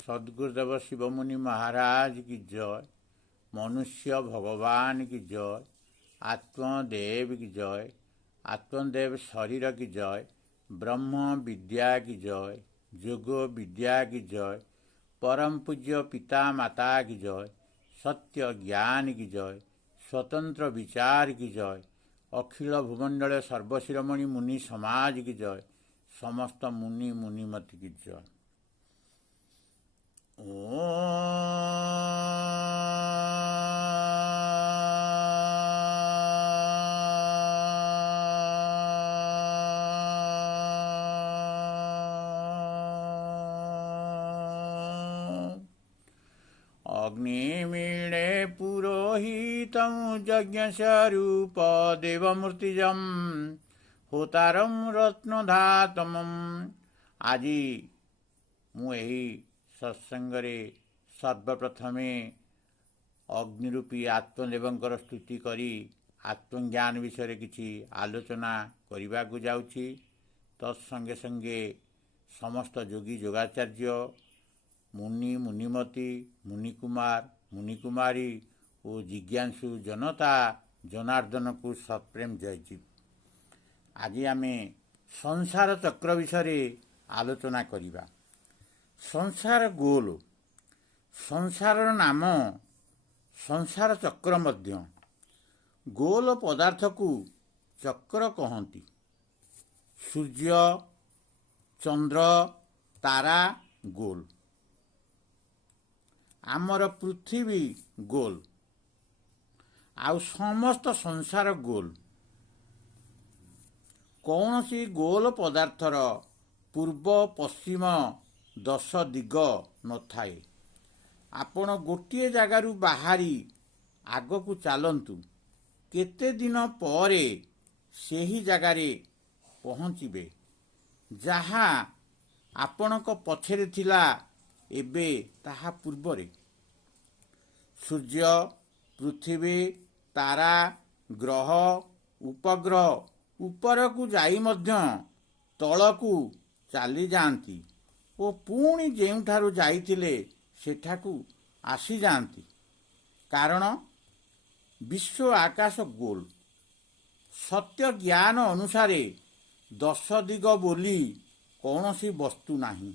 सद्गुरुदेव शिवमुनि महाराज की जय। मनुष्य भगवान की जय। आत्मदेव की जय। आत्मदेव शरीर की जय। ब्रह्म विद्या की जय। योग विद्या की जय। परम पूज्य पिता माता की जय। सत्य ज्ञान की जय। स्वतंत्र विचार की जय। अखिल भूमंडल सर्वशिरोमणि मुनि समाज की जय। समस्त मुनि मुनिमति की जय। अग्निमीणे पुरोहितं यज्ञस्वरूप देवमूर्तिजं होतारं रत्नधातमम्। आज मुझे सत्संगरे सर्वप्रथमे अग्निरूपी आत्मदेवंकर स्तुति करी आत्मज्ञान विषय किसी आलोचना करने को जाऊँगी। तत्संगे संगे समस्त योगी योगाचार्य मुनि मुनिमती मुनिकुमार मुनिकुमारी और जिज्ञासु जनता जनार्दन को सत्प्रेम जयजी। आज आम संसार चक्र विषय आलोचना करिबा। संसार गोल, संसार नाम संसार चक्र मध्य। गोल पदार्थ को चक्र कहती। सूर्य चंद्र तारा गोल। आमर पृथ्वी गोल। आउ समस्त संसार गोल। कौन सी गोल पदार्थर पूर्व पश्चिम 10 दिग न थाए। आपण गोटे जगारू बाहरी आग को चलतु केते दिन परे सेही जगारे पहुँचे जहा आपणक पछरे थिला एबे ताहा पूर्वरे। सूर्य पृथ्वी तारा ग्रह उपग्रह ऊपर को जाई मध्य तलकू चली जाती और पुणी जेउठारू जाइथिले सेठाकू आसी जाती। कारण विश्व आकाश गोल। सत्य ज्ञान अनुसारे 10 दिग बोली कौनसी वस्तु नहीं।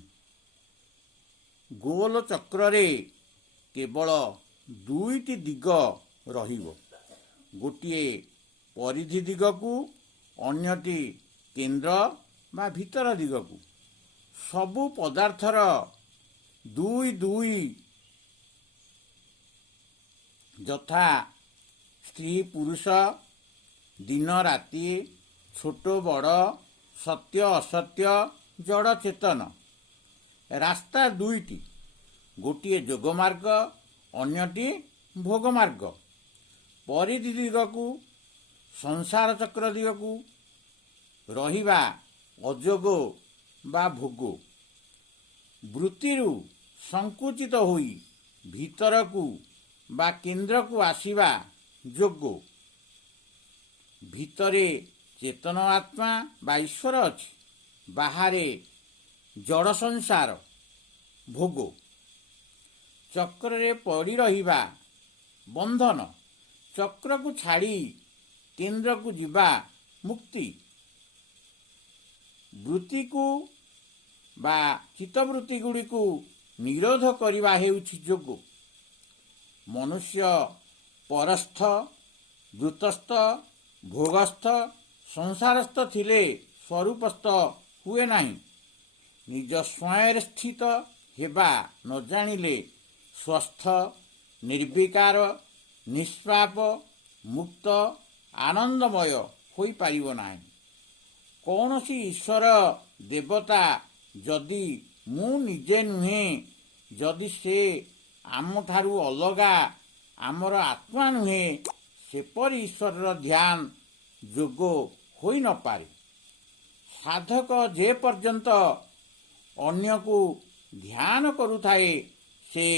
गोल चक्रे केवल 2टी दिग रहिबो। गोटिए परिधि दिग को अन्यटी केंद्र बा भीतर दिग को। सबु पदार्थर 2 यथा स्त्री पुरुष दिन राति छोट बड़ सत्य असत्य जड़ चेतन। रास्ता 2टी। गोटिए जोग मार्ग अन्यटी भोग मार्ग। परिधि दिग को संसार चक्र दिग को रहिबा अजोग बा भोग। वृत्तिरु संकुचित होई भीतर को बा केंद्र को आसीबा जोग। भीतरे चेतन आत्मा बा ईश्वर अछि। बाहरे जड़ संसार भोग। चक्रे पड़ी रहिबा बंधन। चक्र को छाड़ी केंद्र को जीवा मुक्ति। वृत्ति को बा चित्तवृत्ति गुड़ी को निरोध करिबा हेउछि जोग। मनुष्य परस्थ वृतस्थ भोगस्थ संसारस्थ थिले स्वरूपस्थ हुए नहीं। निज स्वयं स्थित हेबा न जानिले स्वस्थ निर्विकार निष्पाप मुक्त आनंदमय होई पारिबो नाही। कौनसी ईश्वर देवता जदि मु निजे नुहे जदि से आम ठारू अलगा आमर आत्मा नुहे सेपरि ईश्वर ध्यान जोग होई न पारे। साधक जे पर्यंत अन्य को ध्यान करुथाए से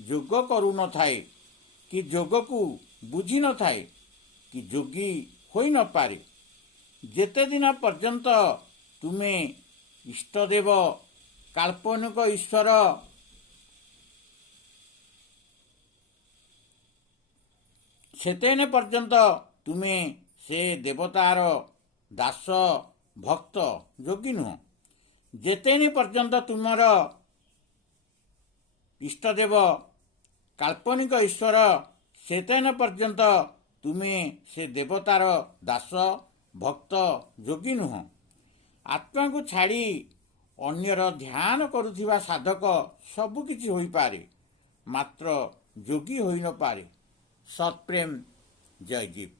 जोग करू न थाए कि जोग को बुझी न थाए कि जोगी होई न पारे। जेते दिन पर्यंत तुमे इष्टदेव काल्पनिक ईश्वर ସେତେନେ ପର୍ଯ୍ୟନ୍ତ ତୁମେ ସେ ଦେବତାର ଦାସ ଭକ୍ତ ଯୋଗୀ ନୁହଁ। ଯେତେନେ ପର୍ଯ୍ୟନ୍ତ ତୁମର ଇଷ୍ଟଦେବ କାଳ୍ପନିକ ଈଶ୍ୱର, ସେତେନେ ପର୍ଯ୍ୟନ୍ତ ତୁମେ ସେ ଦେବତାର ଦାସ ଭକ୍ତ ଯୋଗୀ ନୁହଁ। ଆତ୍ମାକୁ ଛାଡ଼ି ଅନ୍ୟର ଧ୍ୟାନ କରୁଥିବା ସାଧକ ସବୁକିଛି ହୋଇପାରେ, ମାତ୍ର ଯୋଗୀ ହୋଇନପାରେ। ସତ୍ପ୍ରେମ ଜୟଦୀପ।